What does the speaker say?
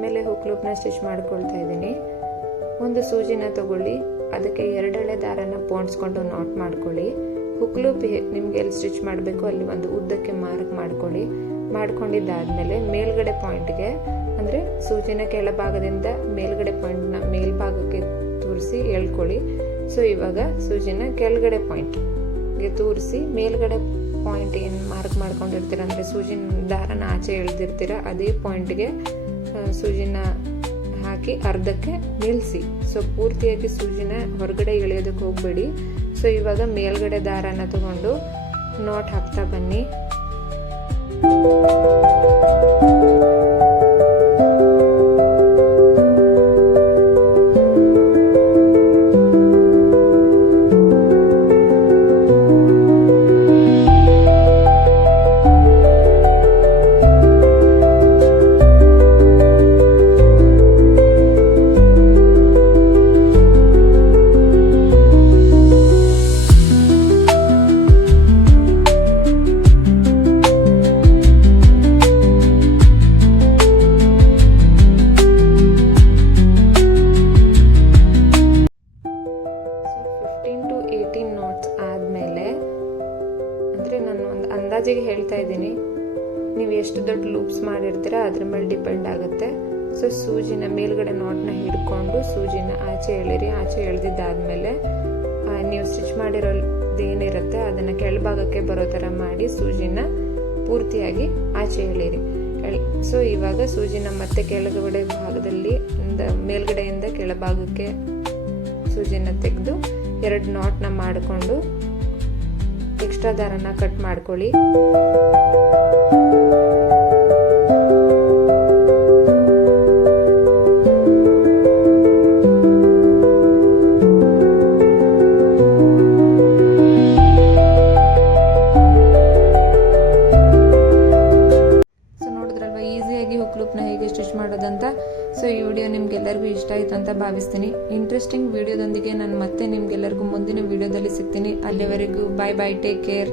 ಆದಮೇಲೆ hook ಲೂಪ್ನ stitch ಮಾಡ್ಕೊಳ್ತಾ ಇದ್ದೀನಿ. ಒಂದು ಸೂಜಿನ ತಗೊಳ್ಳಿ, ಅದಕ್ಕೆ 2 ಎಳೆ ದಾರನ ಪೋಣಿಸ್ಕೊಂಡು ನಾಟ್ ಮಾಡ್ಕೊಳ್ಳಿ. ಹುಕ್ ಲೂಪ್ ನಿಮ್ಗೆ ಎಲ್ಲಿ ಸ್ಟಿಚ್ ಮಾಡಬೇಕು ಅಲ್ಲಿ ಒಂದು ಉದ್ದಕ್ಕೆ ಮಾರ್ಕ್ ಮಾಡ್ಕೊಳ್ಳಿ. ಮಾಡ್ಕೊಂಡಿದ್ದಾದ್ಮೇಲೆ ಮೇಲ್ಗಡೆ ಪಾಯಿಂಟ್ಗೆ ಅಂದರೆ ಸೂಜಿನ ಕೆಳಭಾಗದಿಂದ ಮೇಲ್ಗಡೆ ಪಾಯಿಂಟ್ನ ಮೇಲ್ಭಾಗಕ್ಕೆ ತೂರಿಸಿ ಎಳ್ಕೊಳ್ಳಿ. ಸೊ ಇವಾಗ ಸೂಜಿನ ಕೆಳಗಡೆ ಪಾಯಿಂಟ್ಗೆ ತೂರಿಸಿ ಮೇಲ್ಗಡೆ ಪಾಯಿಂಟ್ ಏನು ಮಾರ್ಕ್ ಮಾಡ್ಕೊಂಡಿರ್ತೀರ ಅಂದರೆ ಸೂಜಿನ ದಾರನ ಆಚೆ ಎಳ್ದಿರ್ತೀರ ಅದೇ ಪಾಯಿಂಟ್ಗೆ ಸೂಜಿನ ಹಾಕಿ ಅರ್ಧಕ್ಕೆ ನಿಲ್ಲಿಸಿ. ಸೊ ಪೂರ್ತಿಯಾಗಿ ಸೂಜಿನ ಹೊರಗಡೆ ಎಳೆಯೋದಕ್ಕೆ ಹೋಗಬೇಡಿ. ಸೊ ಇವಾಗ ಮೇಲ್ಗಡೆ ದಾರನ ತಗೊಂಡು ನಾಟ್ ಹಾಕ್ತಾ ಬನ್ನಿ. ನಾನು ಒಂದು ಅಂದಾಜಿಗೆ ಹೇಳ್ತಾ ಇದ್ದೀನಿ, ನೀವು ಎಷ್ಟು ದೊಡ್ಡ ಲೂಪ್ಸ್ ಮಾಡಿರ್ತೀರ ಅದ್ರ ಮೇಲೆ ಡಿಪೆಂಡ್ ಆಗುತ್ತೆ. ಸೊ ಸೂಜಿನ ಮೇಲ್ಗಡೆ ನಾಟ್ನ ಹಿಡ್ಕೊಂಡು ಸೂಜಿನ ಆಚೆ ಎಳಿರಿ. ಆಚೆ ಎಳೆದಿದ್ದಾದ್ಮೇಲೆ ನೀವು ಸ್ಟಿಚ್ ಮಾಡಿರೋದೇನಿರುತ್ತೆ ಅದನ್ನು ಕೆಳಭಾಗಕ್ಕೆ ಬರೋ ಥರ ಮಾಡಿ ಸೂಜಿನ ಪೂರ್ತಿಯಾಗಿ ಆಚೆ ಎಳಿರಿ. ಸೊ ಇವಾಗ ಸೂಜಿನ ಮತ್ತೆ ಕೆಳಗಡೆ ಭಾಗದಲ್ಲಿ ಮೇಲ್ಗಡೆಯಿಂದ ಕೆಳಭಾಗಕ್ಕೆ ಸೂಜಿನ ತೆಗೆದು 2 ನಾಟ್ನ ಮಾಡಿಕೊಂಡು ಎಕ್ಸ್ಟ್ರಾ ದಾರನ ಕಟ್ ಮಾಡ್ಕೊಳ್ಳಿ. ನೋಡಿದ್ರಲ್ವಾ ಈಸಿಯಾಗಿ ಹುಕ್ ಲೂಪ್ನ ಹೇಗೆ ಸ್ಟಿಚ್ ಮಾಡೋದಂತ. ಸೊ ಈ ವಿಡಿಯೋ ನಿಮ್ಗೆಲ್ಲರಿಗೂ ಇಷ್ಟ ಆಯಿತು ಅಂತ ಭಾವಿಸ್ತೀನಿ. ಇಂಟ್ರೆಸ್ಟಿಂಗ್ ವಿಡಿಯೋದೊಂದಿಗೆ ನಾನು ಮತ್ತೆ ನಿಮ್ಗೆಲ್ಲರಿಗೂ ಮುಂದಿನ ವಿಡಿಯೋದಲ್ಲಿ ಸಿಗ್ತೀನಿ. ಅಲ್ಲಿವರೆಗೂ ಬಾಯ್ ಬಾಯ್, ಟೇಕ್ ಕೇರ್.